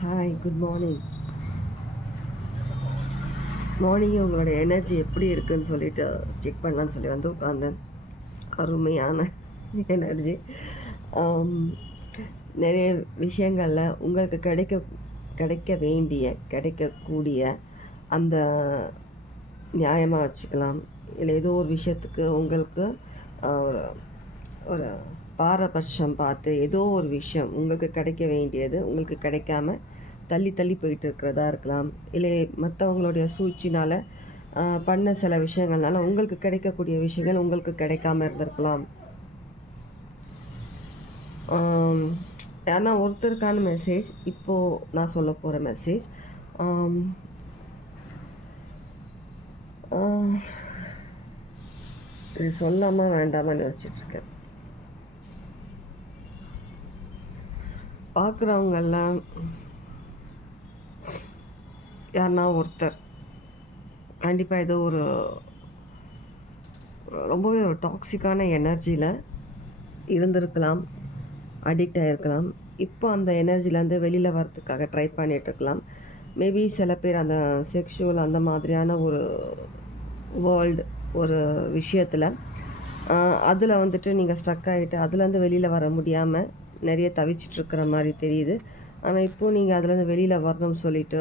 Hi, good morning. Morning உங்களோட energy எப்படி இருக்குன்னு சொல்லிட்டு செக் பண்ணலான்னு சொல்லி வந்து உட்காந்தேன். அருமையான எனர்ஜி. நிறைய விஷயங்களில் உங்களுக்கு கிடைக்கக்கூடிய அந்த நியாயமாக வச்சுக்கலாம். இல்லை ஏதோ ஒரு விஷயத்துக்கு உங்களுக்கு ஒரு ஒரு பாரபட்சம் பார்த்து ஏதோ ஒரு விஷயம் உங்களுக்கு கிடைக்க வேண்டியது உங்களுக்கு கிடைக்காம தள்ளி போயிட்டு இருக்கிறதா இருக்கலாம். இல்லை மற்றவங்களுடைய சூழ்ச்சினால் பண்ண சில விஷயங்கள்னால உங்களுக்கு கிடைக்கக்கூடிய விஷயங்கள் உங்களுக்கு கிடைக்காம இருந்திருக்கலாம். ஆனால் ஒருத்தருக்கான மெசேஜ் இப்போது நான் சொல்ல போகிற மெசேஜ் இது சொல்லாமல் வேண்டாமான்னு யோசிச்சுட்ருக்கேன். பார்க்குறவங்கெல்லாம் யாருன்னா ஒருத்தர் கண்டிப்பாக ஏதோ ஒரு ரொம்பவே ஒரு டாக்ஸிக்கான எனர்ஜியில் இருந்திருக்கலாம், அடிக்ட் ஆகிருக்கலாம். இப்போ அந்த எனர்ஜிலேருந்து வெளியில் வரத்துக்காக ட்ரை பண்ணிகிட்ருக்கலாம். மேபி சில பேர் அந்த செக்ஷுவல் அந்த மாதிரியான ஒரு வேர்ல்டு ஒரு விஷயத்தில் அதில் வந்துட்டு நீங்கள் ஸ்ட்ரக் ஆகிட்டு அதுலேருந்து வெளியில் வர முடியாமல் நிறைய தவிச்சிட்ருக்கிற மாதிரி தெரியுது. ஆனால் இப்போது நீங்கள் அதுலேருந்து வெளியில் வரணும்னு சொல்லிட்டு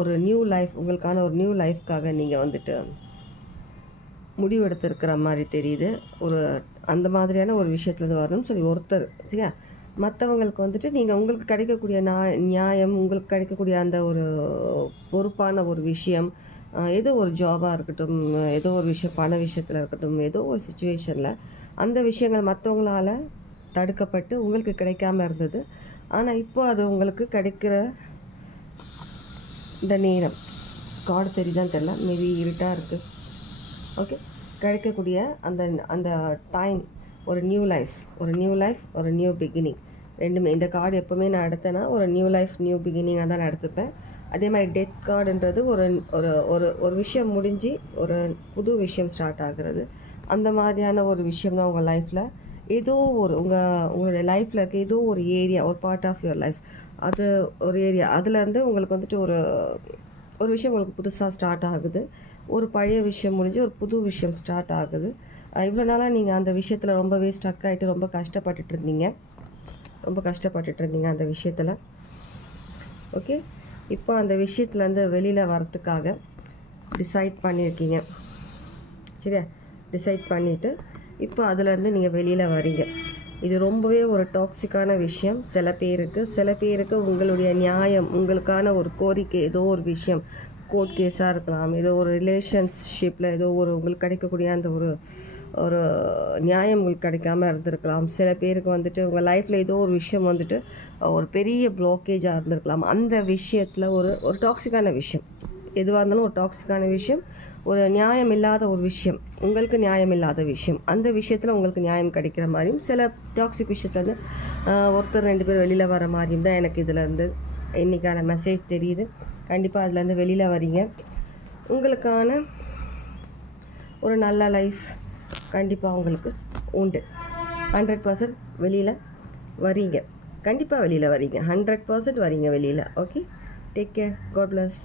ஒரு நியூ லைஃப் உங்களுக்கான ஒரு நியூ லைஃப்காக நீங்கள் வந்துட்டு முடிவு எடுத்திருக்கிற மாதிரி தெரியுது. ஒரு அந்த மாதிரியான ஒரு விஷயத்துலேருந்து வரணும்னு சொல்லி ஒருத்தர் சரியா. மற்றவங்களுக்கு வந்துட்டு நீங்கள் உங்களுக்கு கிடைக்கக்கூடிய நியாயம் உங்களுக்கு கிடைக்கக்கூடிய அந்த ஒரு பொறுப்பான ஒரு விஷயம், ஏதோ ஒரு ஜாபாக இருக்கட்டும், ஏதோ ஒரு விஷயம் பண விஷயத்தில் இருக்கட்டும், ஏதோ ஒரு சுச்சுவேஷனில் அந்த விஷயங்கள் மற்றவங்களால தடுக்கப்பட்டு உங்களுக்கு கிடைக்காம இருந்தது. ஆனால் இப்போ அது உங்களுக்கு கிடைக்கிற இந்த நேரம் கார்டு தெரியுதான்னு தெரியல, மேபி இருட்டாக இருக்குது. ஓகே, கிடைக்கக்கூடிய அந்த அந்த டைம் ஒரு நியூ லைஃப் ஒரு நியூ பிகினிங் ரெண்டுமே. இந்த கார்டு எப்போவுமே நான் எடுத்தேன்னா ஒரு நியூ லைஃப் நியூ பிகினிங்காக தான் நான் எடுத்துப்பேன். அதே மாதிரி டெத் கார்டுன்றது ஒரு ஒரு ஒரு ஒரு விஷயம் முடிஞ்சு ஒரு புது விஷயம் ஸ்டார்ட் ஆகுறது. அந்த மாதிரியான ஒரு விஷயம் தான் உங்கள் லைஃப்பில் ஏதோ ஒரு உங்களுடைய லைஃப்பில் இருக்க ஏதோ ஒரு ஏரியா, ஒரு பார்ட் ஆஃப் யுவர் லைஃப், அது ஒரு ஏரியா, அதுலேருந்து உங்களுக்கு வந்துட்டு ஒரு விஷயம் உங்களுக்கு புதுசாக ஸ்டார்ட் ஆகுது. ஒரு பழைய விஷயம் முடிஞ்சு ஒரு புது விஷயம் ஸ்டார்ட் ஆகுது. இவ்வளோ நாளாக நீங்கள் அந்த விஷயத்தில் ரொம்பவே ஸ்ட்ரக் ஆகிட்டு ரொம்ப கஷ்டப்பட்டுட்டு இருந்தீங்க அந்த விஷயத்தில். ஓகே, இப்போ அந்த விஷயத்துலேருந்து வெளியில் வரத்துக்காக டிசைட் பண்ணியிருக்கீங்க சரியா. டிசைட் பண்ணிவிட்டு இப்போ அதுலேருந்து நீங்கள் வெளியில் வரீங்க. இது ரொம்பவே ஒரு டாக்ஸிக்கான விஷயம். சில பேருக்கு உங்களுடைய நியாயம், உங்களுக்கான ஒரு கோரிக்கை, ஏதோ ஒரு விஷயம் கோர்ட் கேஸாக இருக்கலாம், ஏதோ ஒரு ரிலேஷன்ஷிப்பில் ஏதோ ஒரு உங்களுக்கு கிடைக்கக்கூடிய அந்த ஒரு நியாயம் உங்களுக்கு கிடைக்காம இருந்திருக்கலாம். சில பேருக்கு வந்துட்டு உங்கள் லைஃப்பில் ஏதோ ஒரு விஷயம் வந்துட்டு ஒரு பெரிய பிளாக்கேஜாக இருந்திருக்கலாம். அந்த விஷயத்தில் ஒரு டாக்ஸிக்கான விஷயம் எதுவாக இருந்தாலும் ஒரு டாக்ஸிக்கான விஷயம், ஒரு நியாயம் இல்லாத ஒரு விஷயம், உங்களுக்கு நியாயம் இல்லாத விஷயம், அந்த விஷயத்தில் உங்களுக்கு நியாயம் கிடைக்கிற மாதிரியும் சில டாக்ஸிக் விஷயத்துலேருந்து ஒருத்தர் 2 பேர் வெளியில் வர மாதிரியும் தான் எனக்கு இதிலேருந்து இன்றைக்கான மெசேஜ் தெரியுது. கண்டிப்பாக அதுலேருந்து வெளியில் வரீங்க. உங்களுக்கான ஒரு நல்ல லைஃப் கண்டிப்பாக உங்களுக்கு உண்டு. 100% வெளியில் வரீங்க. கண்டிப்பாக வெளியில் வரீங்க. 100% வரீங்க வெளியில். Okay, take care. God plus.